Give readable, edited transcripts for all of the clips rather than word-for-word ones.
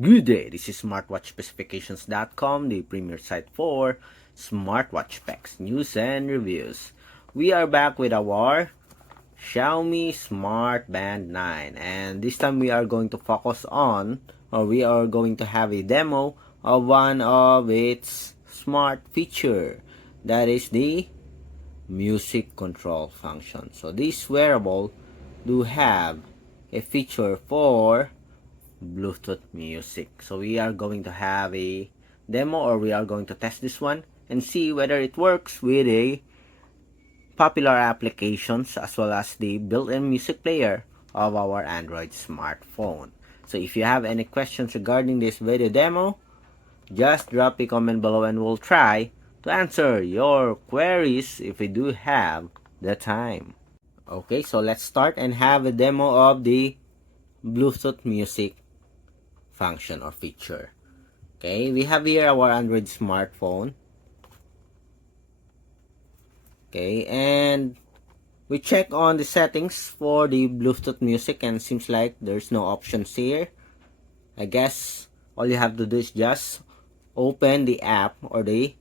Good day, this is smartwatchspecifications.com, the premier site for smartwatch specs, news, and reviews. We are back with our Xiaomi Smartband 9, and this time we are going to focus on, or we are going to have a demo of one of its smart feature, that is the music control function. So this wearable do have a feature for Bluetooth music. So we are going to have a demo, or we are going to test this one and see whether it works with a popular applications as well as the built-in music player of our Android smartphone. So if you have any questions regarding this video demo, just drop a comment below and we'll try to answer your queries if we do have the time. Okay, so let's start and have a demo of the Bluetooth music function or feature. Okay, we have here our Android smartphone. Okay, and we check on the settings for the Bluetooth music and seems like there's no options here. I guess all you have to do is just open the app or the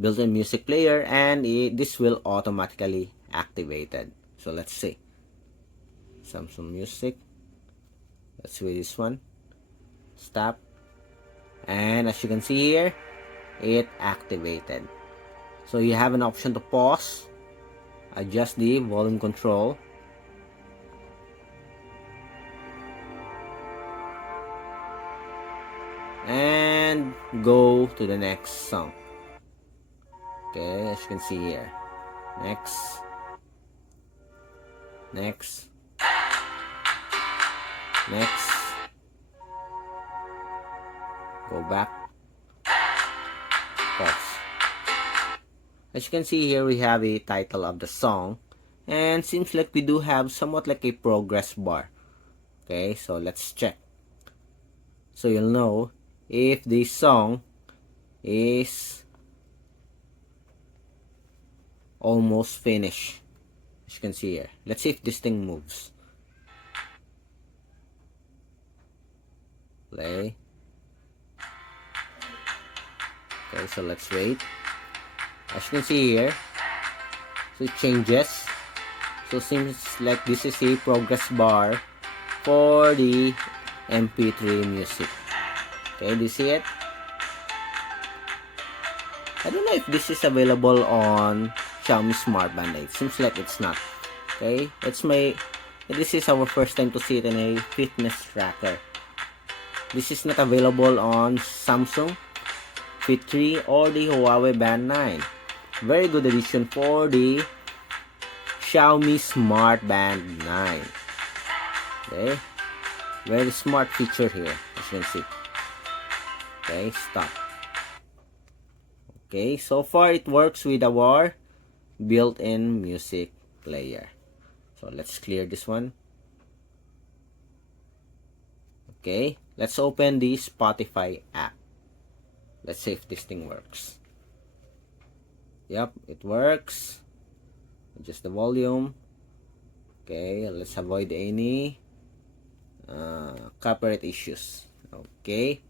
built-in music player and this will automatically activated. So let's see. Samsung Music. Let's see this one. Stop. And as you can see here, it activated. So you have an option to pause, adjust the volume control, and go to the next song. Okay, as you can see here. Next. Next. Next. Go back. Pause. As you can see here, we have a title of the song, and seems like we do have somewhat like a progress bar. Okay, so let's check. So you'll know if the song is almost finished. As you can see here. Let's see if this thing moves. Play. Okay, so let's wait. As you can see here, so it changes. So seems like this is a progress bar for the MP3 music. Okay, do you see it? I don't know if this is available on Xiaomi Smartband 8. Seems like it's not. Okay, this is our first time to see it in a fitness tracker. This is not available on Samsung Fit 3 or the Huawei Band 9. Very good addition for the Xiaomi Smartband 9. Okay, very smart feature here, as you can see. Okay, stop. Okay, so far it works with our built-in music player. So let's clear this one. Okay, let's open the Spotify app. Let's see if this thing works. Yep, it works. Adjust the volume. Okay, let's avoid any copyright issues. Okay,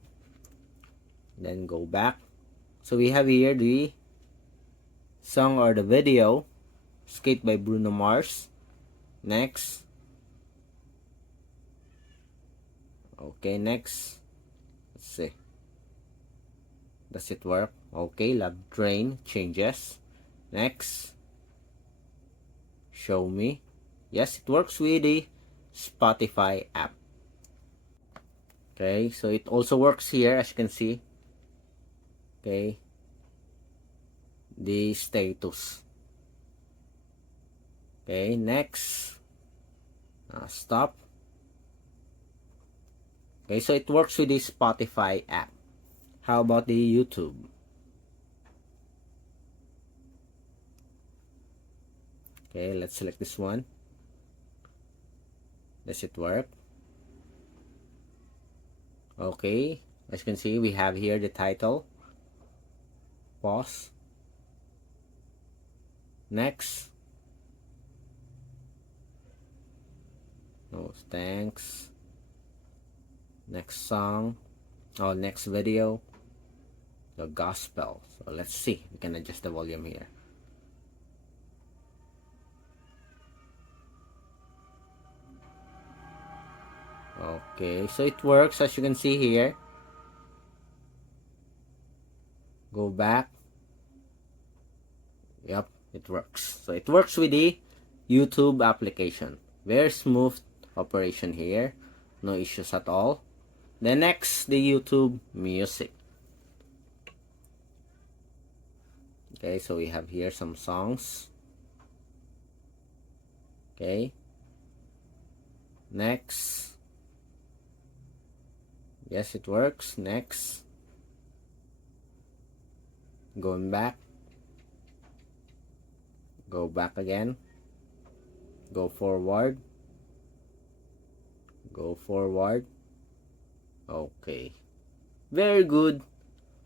then go back. So we have here the song or the video, Skate by Bruno Mars. Next. Okay, next. Let's see. Does it work? Okay, Love Train changes. Next. Show me. Yes, it works with the Spotify app. Okay, so it also works here, as you can see. Okay, the status. Okay, next. Stop. Okay, so it works with the Spotify app. How about the YouTube? Okay, let's select this one. Does it work? Okay, as you can see, we have here the title. Pause. Next. Oh, thanks. Next song. Oh, next video, the gospel. So let's see, we can adjust the volume here. Okay, so it works as you can see here. Go back. Yep, it works. So it works with the YouTube application. Very smooth operation here. No issues at all. Then next, the YouTube music. Okay, so we have here some songs. Okay. Next. Yes, it works. Next. Going back. Go back again. Go forward. Go forward. Okay. Very good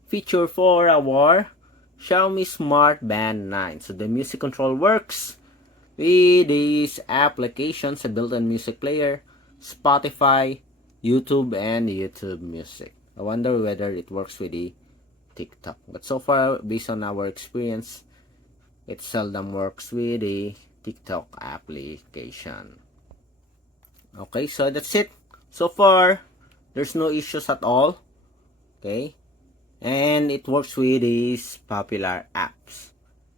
feature for our Xiaomi Smartband 9. So the music control works with these applications, a built-in music player, Spotify, YouTube, and YouTube Music. I wonder whether it works with the TikTok. But so far, based on our experience, it seldom works with the TikTok application. Okay, so that's it. So far, there's no issues at all. Okay, and it works with these popular apps.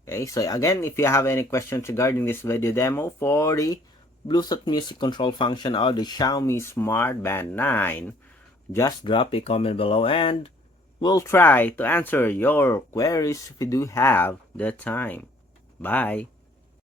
Okay, so again, if you have any questions regarding this video demo for the Bluetooth music control function of the Xiaomi Smartband 9, just drop a comment below and we'll try to answer your queries if you do have the time. Bye!